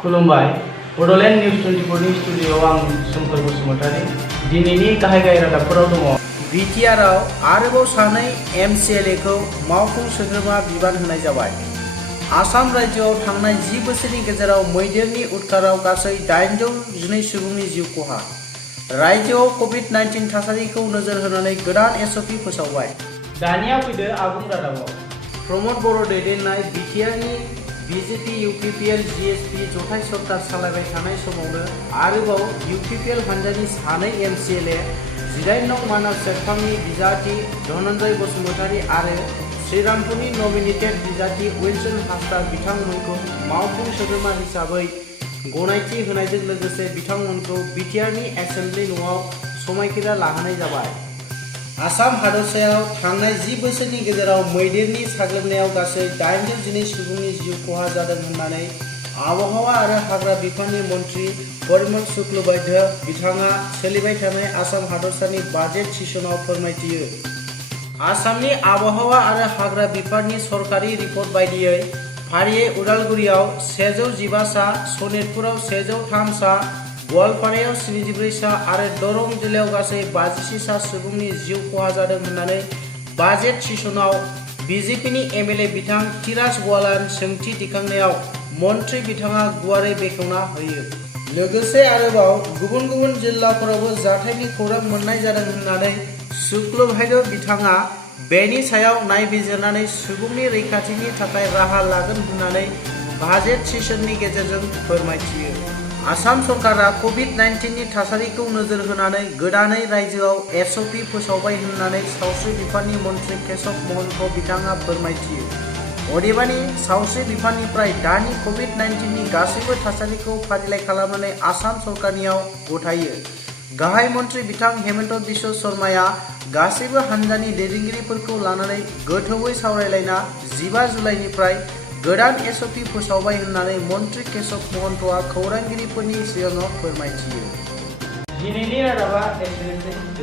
खुलुमबाय बड'लेण्ड निउस 24 नि स्टुडिय'आव आं सोमखोर बसुमतारी दिनैनि गाहाय रादाबफोराव दङ। BTR आव आरोबाव सानै MCLA खौ मावफुं सोद्रोमा बिबान होनाय जाबाय। आसाम रायजोआव थांनाय 10 बोसोरनि गेजेराव मैदेरनि उदखाराव गासै 812 सुबुंनि जिउ खहा। रायजोआव COVID-19 थासारिखौ नोजोर होनानै गोदान SOP फोसावबाय। दानिया फैदो आबुं रादाबाव। प्रमद बर' दैदेननाय BTR नि BJP UPPL GSP जथाय सरकार सालायबाय थानाय समावनो आरोबाव UPPL हान्जानि सानै MCLA 18 नं मानाव सेरफांनि बिजाथि धनन्जय बसुमतारी आरो श्रीरामपुरनि नमिनेटेड बिजाथि उइलसन हासदा बिथांमोनखौ मावफुं सोद्रोमा हिसाबै गनायथि होनायजों लोगोसे बिथांमोनखौ BTR नि एसेम्बलि न'आव समायखिरा लाहोनाय जाबाय। आसाम हादरसायाव थांनाय 10 बोसोरनि गेजेराव मैदेरनि साग्लोबनायाव गासै 812 सुबुंनि जिउ खहा जादों होननानै आबहावा आरो हाग्रा बिफाननि मन्थ्रि परिमल शुक्लबैद्य बिथाङा सोलिबाय थानाय आसाम हादरसानि बाजेट सेसनाव फोरमायथियो। आसामनि आबहावा आरो हाग्रा बिफाननि सरकारि रिपर्ट बायदियै फारियै उदालगुरियाव 115 सा, सनितपुराव 103 सा, गवालपारायाव 74 सा आरो दरं जिल्लायाव गासै 56 सा सुबुंनि जिउ खहा जादों होननानै बाजेट सेसनाव BJPनि MLA बिथां तिराज बोडोलेन्ड सोंथि दिखांनायाव मन्थ्रि बिथाङा गुवारै बेखेवना होयो। लोगोसे आरोबाव गुबुन गुबुन जिल्लाफोरावबो जाथायनि खौरां मोननाय जादों होननानै शुक्लबैद्य बिथाङा बेनि सायाव नायबिजिरनानै सुबुंनि रैखाथिनि थाखाय राहा लागोन होननानै बाजेट सेसननि गेजेरजों फोरमायथियो। आसाम सरकारा COVID-19 नि थासारिखौ नोजोर होनानै गोदानै रायजोआव SOP फोसावबाय होननानै सावस्रि बिफाननि मन्थ्रि केशव महन्त बिथाङा फोरमायथियो। अदेबानि सावस्रि बिफाननिफ्राय दानि COVID-19 नि गासैबो थासारिखौ फारिलाइ खालामनानै आसाम सरकारनियाव गथायो। गाहाय मन्थ्रि बिथां हेमन्त बिश्व शर्माया गासैबो हान्जानि दैदेनगिरिफोरखौ लानानै गोथौवै सावरायलायना 15 जुलाइनिफ्राय गोदान SOP फोसावबाय होननानै मन्थ्रि केशव महन्तआ खौरांगिरिफोरनि सिगाङाव फोरमायथियो। दिनैनि रादाबा एसेनोसै।